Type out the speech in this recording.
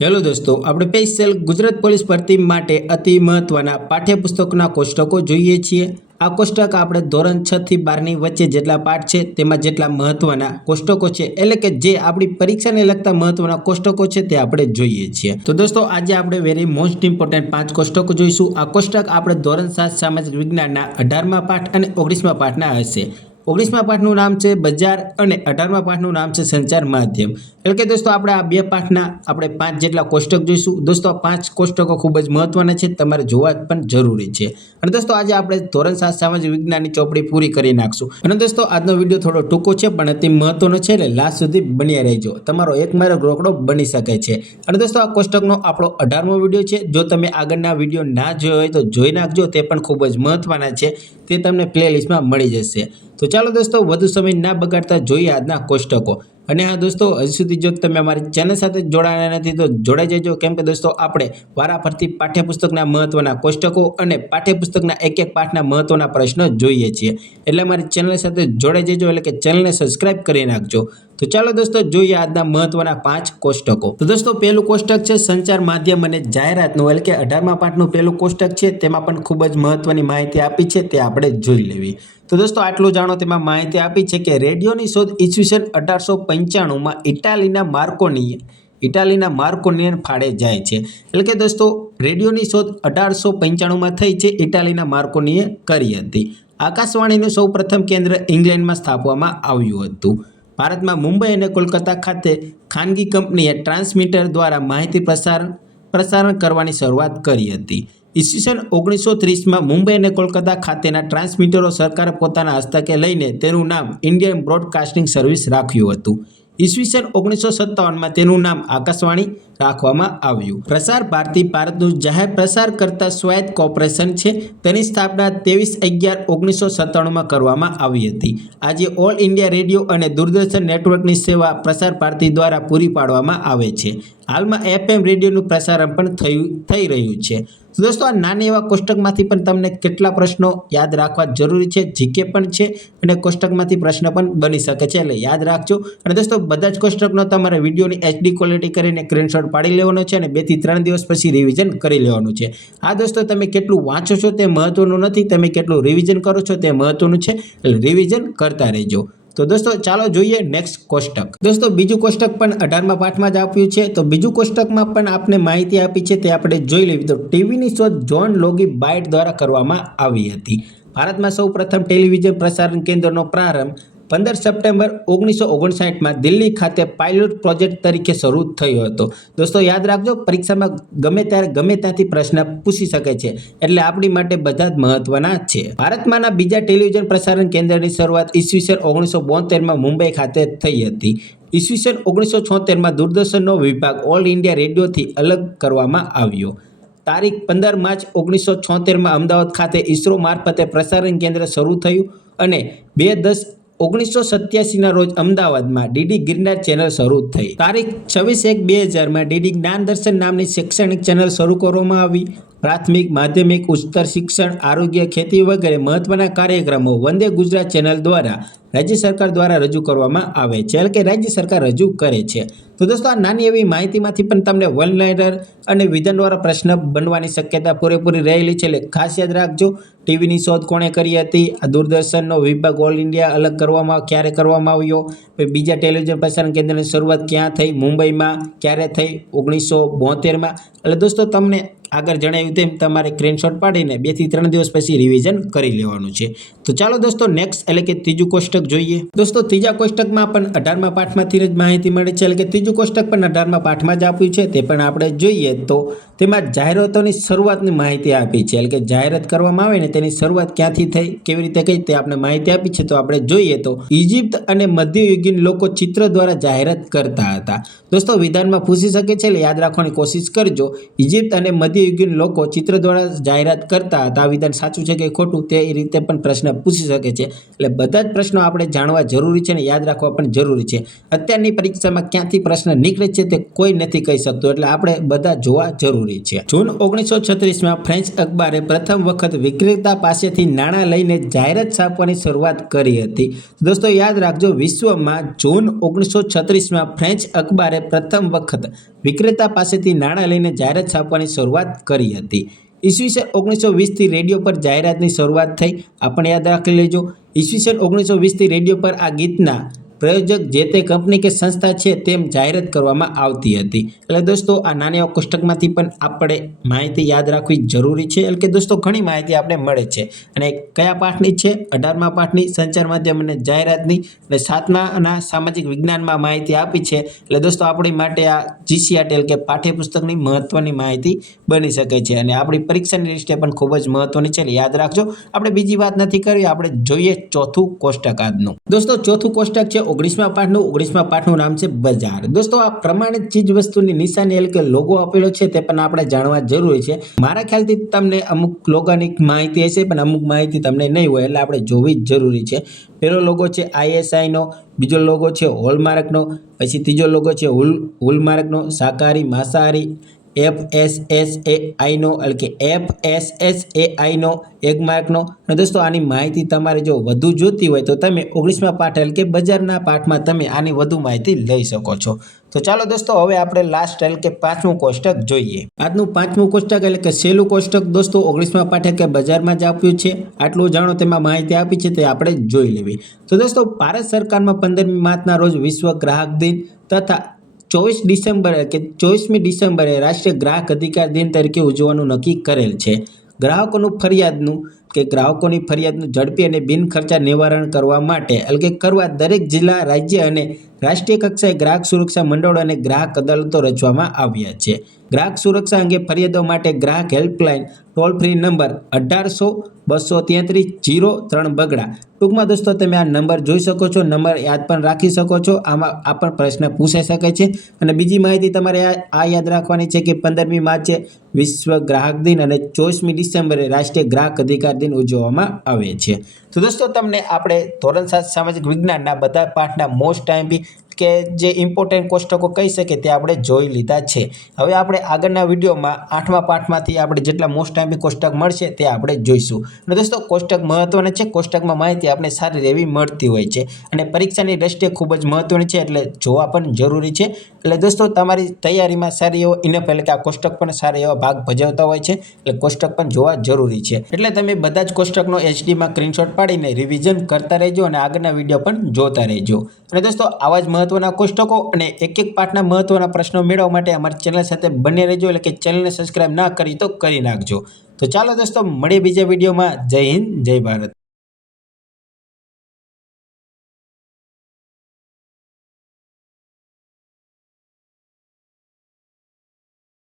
Hello દોસ્તો, આપણે special Gujarat police ભરતી માટે અતિ મહત્વના પાઠ્યપુસ્તકના કોષ્ટકો જોઈએ છીએ। આ કોષ્ટક આપણે ધોરણ 6 થી 12ની વચ્ચે જેટલા પાઠ છે તેમાં જેટલા મહત્વના કોષ્ટકો છે એટલે કે જે આપણી પરીક્ષાને લગતા મહત્વના કોષ્ટકો છે તે આપણે જોઈએ છીએ। તો દોસ્તો આજે આપણે વેરી મોસ્ટ ઇમ્પોર્ટન્ટ 5 કોષ્ટકો જોઈશું। આ કોષ્ટક આપણે ધોરણ 7 સામાજિક વિજ્ઞાનના 18મા પાઠ અને 19મા પાઠના હશે। 19મા પાઠનું નામ છે બજાર અને 18મા પાઠનું નામ છે સંચાર માધ્યમ। એટલે કે દોસ્તો આપણે આ બે પાઠના આપણે 5 જેટલા કોષ્ટક જોઈશું। દોસ્તો આ 5 કોષ્ટકો ખૂબ જ મહત્વના છે, તમારે જોવા પણ જરૂરી છે। અને દોસ્તો આજે આપણે ધોરણ 7 સામાજિક વિજ્ઞાનની ચોપડી પૂરી કરી નાખશું। અને દોસ્તો આજનો વિડીયો થોડો ટૂંકો છે પણ અતિ મહત્વનો છે, એટલે લાસ્ટ સુધી બન્યા રહેજો, તમારો એક માર્ક રોકડો બની શકે છે। અને દોસ્તો આ કોષ્ટકનો આપણો 18મો વિડીયો છે। જો તમે આગળના વિડીયો ના જોયો હોય તો જોઈ નાખજો, તે પણ ખૂબ જ મહત્વના છે, તે તમને પ્લેલિસ્ટમાં મળી જશે। તો ચાલો દોસ્તો વધુ સમય ના બગાડતા જોઈએ આજના કોષ્ટકો। અને હા દોસ્તો, હજી સુધી જો તમે અમારી ચેનલ સાથે જોડાયા નથી તો જોડાઈ જજો, કેમ કે દોસ્તો આપણે વારાફરતી પાઠ્યપુસ્તકના મહત્વના કોષ્ટકો અને પાઠ્યપુસ્તકના એક એક પાઠના મહત્વના પ્રશ્નો જોઈએ છીએ, એટલે અમારી ચેનલ સાથે જોડાઈ જજો, એટલે કે ચેનલને સબસ્ક્રાઇબ કરી નાખજો। તો ચાલો દોસ્તો જોઈએ આજના મહત્વના 5 કોષ્ટકો। તો દોસ્તો પહેલું કોષ્ટક છે સંચાર માધ્યમ અને જાહેરાતનું, એટલે કે 18મા પાઠનું પહેલું કોષ્ટક છે, તેમાં પણ ખૂબ જ મહત્વની માહિતી આપી છે, તે આપણે જોઈ લેવી। તો દોસ્તો આટલું જાણો, તેમાં માહિતી આપી છે કે રેડિયોની શોધ ઈસવીસન 1895માં ઇટાલીના માર્કોનીયન ફાળે જાય છે। એટલે કે દોસ્તો રેડિયોની શોધ 1895માં થઈ છે, ઇટાલીના માર્કોનીએ કરી હતી। આકાશવાણીનું સૌ પ્રથમ કેન્દ્ર ઇંગ્લેન્ડમાં સ્થાપવામાં આવ્યું હતું। ભારતમાં મુંબઈ અને કોલકાતા ખાતે ખાનગી કંપનીએ ટ્રાન્સમીટર દ્વારા માહિતી પ્રસારણ કરવાની શરૂઆત કરી હતી। ઈસવીસન 1930માં મુંબઈ અને કોલકાતા ખાતેના ટ્રાન્સમીટરો સરકારે પોતાના હસ્તકે લઈને તેનું નામ ઇન્ડિયન બ્રોડકાસ્ટિંગ સર્વિસ રાખ્યું હતું। ઈસવીસન 1957માં તેનું નામ આકાશવાણી રાખવામાં આવ્યું। પ્રસાર ભારતી ભારતનું જાહેર પ્રસાર કરતા સ્વાયત્ત કોર્પોરેશન છે। તેની સ્થાપના 23/11/1997માં કરવામાં આવી હતી। આજે ઓલ ઇન્ડિયા રેડિયો અને દૂરદર્શન નેટવર્કની સેવા પ્રસાર ભારતી દ્વારા પૂરી પાડવામાં આવે છે। હાલમાં FM રેડિયોનું પ્રસારણ પણ થઈ રહ્યું છે। તો દોસ્તો આ નાની એવા કોષ્ટકમાંથી પણ તમને કેટલા પ્રશ્નો યાદ રાખવા જરૂરી છે, જીકે પણ છે અને કોષ્ટકમાંથી પ્રશ્ન પણ બની શકે છે, એટલે યાદ રાખજો। અને દોસ્તો બધા જ કોષ્ટકનો તમારે વિડીયોની HD ક્વોલિટી કરીને સ્ક્રીનશોટ પાડી લેવાનો છે અને 2 થી 3 દિવસ પછી રિવિઝન કરી લેવાનું છે। આ દોસ્તો તમે કેટલું વાંચો છો તે મહત્વનું નથી, તમે કેટલું રિવિઝન કરો છો તે મહત્વનું છે, એટલે રિવિઝન કરતા રહેજો। તો દોસ્તો ચાલો જોઈએ નેક્સ્ટ કોષ્ટક। દોસ્તો બીજું કોષ્ટક પણ 18મા પાઠમાં જ આપ્યું છે। તો બીજું કોષ્ટકમાં પણ આપને માહિતી આપી છે, તે આપણે જોઈ લેવી। તો ટીવીની શોધ જ્હોન લોગી બાઇટ દ્વારા કરવામાં આવી હતી। ભારતમાં સૌ પ્રથમ ટેલિવિઝન પ્રસારણ કેન્દ્રનો પ્રારંભ 15 સપ્ટેમ્બર 1959માં દિલ્હી ખાતે પાયલોટ પ્રોજેક્ટ તરીકે શરૂ થયો હતો। દોસ્તો યાદ રાખજો, પરીક્ષામાં ગમે ત્યારે ગમે ત્યાંથી પ્રશ્ન પૂછી શકે છે, એટલે આપણી માટે બધા જ મહત્વના છે। ભારતમાંના બીજા ટેલિવિઝન પ્રસારણ કેન્દ્રની શરૂઆત ઈસવીસન 1972માં મુંબઈ ખાતે થઈ હતી। ઈસવીસન 1976માં દૂરદર્શનનો વિભાગ ઓલ ઇન્ડિયા રેડિયોથી અલગ કરવામાં આવ્યો। તારીખ 15 માર્ચ 1976માં અમદાવાદ ખાતે ઇસરો મારફતે પ્રસારણ કેન્દ્ર શરૂ થયું અને 2/10/1987ના રોજ અમદાવાદમાં ડીડી ગિરનાર ચેનલ શરૂ થઈ। તારીખ 26/1/2000માં ડીડી જ્ઞાનદર્શન નામની શૈક્ષણિક ચેનલ શરૂ કરવામાં આવી। પ્રાથમિક, માધ્યમિક, ઉચ્ચતર શિક્ષણ, આરોગ્ય, ખેતી વગેરે મહત્વના કાર્યક્રમો વંદે ગુજરાત ચેનલ દ્વારા રાજ્ય સરકાર દ્વારા રજૂ કરવામાં આવે છે, એટલે કે રાજ્ય સરકાર રજૂ કરે છે। તો દોસ્તો આ નાની એવી માહિતીમાંથી પણ તમને વન લાઇનર અને વિધાનવાળા પ્રશ્ન બનવાની શક્યતા પૂરેપૂરી રહેલી છે, એટલે ખાસ યાદ રાખજો। ટીવીની શોધ કોણે કરી હતી? આ દૂરદર્શનનો વિભાગ ઓલ ઇન્ડિયા અલગ ક્યારે કરવામાં આવ્યો? બીજા ટેલિવિઝન પ્રસારણ કેન્દ્રની શરૂઆત ક્યાં થઈ? મુંબઈમાં ક્યારે થઈ? 1972માં। એટલે દોસ્તો તમને આગળ જણાવ્યું તેમ તમારે સ્ક્રીનશોટ પાડીને 2 થી 3 દિવસ પછી રિવિઝન કરી લેવાનું છે। તો ચાલો દોસ્તો નેક્સ્ટ એટલે કે ત્રીજું કોષ્ટક જોઈએ। દોસ્તો ત્રીજા કોષ્ટકમાં પણ 18મા પાઠમાંથી જ માહિતી મળે છે, એટલે કે ત્રીજું કોષ્ટક પણ 18મા પાઠમાં જ આપ્યું છે, તે પણ આપણે જોઈએ। તો તેમાં જાહેરાતોની શરૂઆતની માહિતી આપી છે, એટલે કે જાહેરાત કરવામાં આવે ને તેની શરૂઆત ક્યાંથી થઈ, કેવી રીતે થઈ, તે આપણે માહિતી આપી છે। તો આપણે જોઈએ તો ઇજિપ્ત અને મધ્યયુગીન લોકો ચિત્ર દ્વારા જાહેરાત કરતા હતા। દોસ્તો વિધાનમાં પૂછી શકે છે, એટલે યાદ રાખવાની કોશિશ કરજો। ઇજિપ્ત અને મધ્ય મધ્યયુગીન લોકો ચિત્ર દ્વારા જાહેરાત કરતા હતા. આ વિધાન સાચું છે કે ખોટું તે રીતે પણ પ્રશ્ન પૂછી શકે છે. એટલે બધા જ પ્રશ્નો આપણે જાણવા જરૂરી છે અને યાદ રાખવા પણ જરૂરી છે. અત્યારની પરીક્ષામાં ક્યાંથી પ્રશ્ન નીકળે છે તે કોઈ નથી કહી શકતું, એટલે આપણે બધા જોવા જરૂરી છે. જૂન 1936માં ફ્રેન્ચ અખબારે પ્રથમ વખત વિક્રેતા પાસેથી નાણાં લઈને જાહેરાત છાપવાની શરૂઆત કરી હતી. દોસ્તો યાદ રાખજો, વિશ્વમાં જૂન 1936માં ફ્રેન્ચ અખબારે પ્રથમ વખત વિક્રેતા પાસેથી નાણાં લઈને જાહેરાત છાપવાની શરૂઆત કરી હતી. ઈસવીસન 1920થી રેડિયો પર જાહેરાતની શરૂઆત થઈ. આપણે યાદ રાખી લેજો, ઈસવીસન 1920થી રેડિયો પર આ ગીતના પ્રયોજક જે તે કંપની કે સંસ્થા છે તેમ જાહેરાત કરવામાં આવતી હતી. એટલે દોસ્તો આ નાના એવા કોષ્ટકમાંથી પણ આપણે માહિતી યાદ રાખવી જરૂરી છે. એટલે કે દોસ્તો ઘણી માહિતી આપણે મળે છે. અને કયા પાઠની છે? 18મા પાઠની સંચાર માધ્યમ અને જાહેરાતની, અને 7માના સામાજિક વિજ્ઞાનમાં માહિતી આપી છે. એટલે દોસ્તો આપણી માટે આ જીસીઆરટી એટલે કે પાઠ્યપુસ્તકની મહત્વની માહિતી બની શકે છે અને આપણી પરીક્ષાની લિસ્ટે પણ ખૂબ જ મહત્વની છે. યાદ રાખજો. આપણે બીજી વાત નથી કરવી, આપણે જોઈએ ચોથું કોષ્ટક આજનું. દોસ્તો ચોથું કોષ્ટક છે 19મા પાઠનું નામ છે બજાર. દોસ્તો આ પ્રમાણિત ચીજ વસ્તુની નિશાની એટલે કે લોગો આપેલો છે તે પણ આપણે જાણવા જરૂરી છે. મારા ખ્યાલથી તમને અમુક લોગોની માહિતી હશે પણ અમુક માહિતી તમને નહીં હોય, એટલે આપણે જોવી જ જરૂરી છે. પહેલો લોગો છે ISIનો, બીજો લોગો છે હોલમાર્કનો, પછી ત્રીજો લોગો છે હોલમાર્કનો, શાકાહારી માંસાહારી, FSSAIનો એટલે કે FSSAIનો, એગમાર્કનો. અને દોસ્તો આની માહિતી તમારે જો વધુ જોતી હોય તો તમે 19મા પાઠ એટલે કે બજારના પાઠમાં તમે આની વધુ માહિતી લઈ શકો છો. તો ચાલો દોસ્તો હવે આપણે લાસ્ટ એટલે કે 5મું કોષ્ટક જોઈએ. આજનું 5મું કોષ્ટક એટલે કે છેલ્લું કોષ્ટક દોસ્તો 19મા પાઠ એટલે કે બજારમાં જ આપ્યું છે. આટલું જાણો, તેમાં માહિતી આપી છે તે આપણે જોઈ લેવી. તો દોસ્તો ભારત સરકારમાં 15મી માર્ચના રોજ વિશ્વ ગ્રાહક દિન તથા 24મી ડિસેમ્બરે રાષ્ટ્રીય ગ્રાહક અધિકાર દિન તરીકે ઉજવવાનું નક્કી કરેલ છે. ગ્રાહકોની ફરિયાદનું ઝડપી અને બિનખર્ચા નિવારણ કરવા માટે એટલે કે કરવા દરેક જિલ્લા, રાજ્ય અને રાષ્ટ્રીય કક્ષાએ ગ્રાહક સુરક્ષા મંડળો અને ગ્રાહક અદાલતો રચવામાં આવ્યા છે. ગ્રાહક સુરક્ષા અંગે ફરિયાદો માટે ગ્રાહક હેલ્પલાઇન ટોલ ફ્રી નંબર 1800-233-03 બગડા. ટૂંકમાં દોસ્તો તમે આ નંબર જોઈ શકો છો, નંબર યાદ પણ રાખી શકો છો. આમાં આ પણ પ્રશ્ન પૂછાઈ શકે છે. અને બીજી માહિતી તમારે આ યાદ રાખવાની છે કે 15મી માર્ચે વિશ્વ ગ્રાહક દિન અને 24મી ડિસેમ્બરે રાષ્ટ્રીય ગ્રાહક અધિકાર દિન ઉજવવામાં આવે છે. તો દોસ્તો તમને આપણે ધોરણ 7 સામાજિક વિજ્ઞાનના બધા પાઠના મોસ્ટ આઈએમપી કે જે ઇમ્પોર્ટન્ટ કોષ્ટકો કહી શકે તે આપણે જોઈ લીધા છે. હવે આપણે આગળના વિડીયોમાં 8મા પાઠમાંથી આપણે જેટલા મોસ્ટ આઈએમપી કોષ્ટક મળશે તે આપણે જોઈશું. અને દોસ્તો કોષ્ટક મહત્વના છે. કોષ્ટકમાં માહિતી આપણે સારી એવી મળતી હોય છે અને પરીક્ષાની દ્રષ્ટિએ ખૂબ જ મહત્વની છે, એટલે જોવા પણ જરૂરી છે. એટલે દોસ્તો તમારી તૈયારીમાં સારી એવો ઇનફ એટલે કે આ કોષ્ટક પણ સારા એવા ભાગ ભજવતા હોય છે, એટલે કોષ્ટક પણ જોવા જરૂરી છે. એટલે તમે બધા જ કોષ્ટકનો HDમાં સ્ક્રીનશોટ પાડીને રિવિઝન કરતા રહેજો અને આગળના વિડીયો પણ જોતા રહેજો. અને દોસ્તો આવા જ મહત્વના કોષ્ટકો અને એક પાઠના મહત્વના પ્રશ્નો મેળવવા માટે અમારી ચેનલ સાથે બને રહેજો. એટલે કે ચેનલને સબસ્ક્રાઇબ ના કરી તો કરી નાખજો. તો ચાલો દોસ્તો મળીએ બીજા વિડીયોમાં. જય હિન્દ, જય ભારત.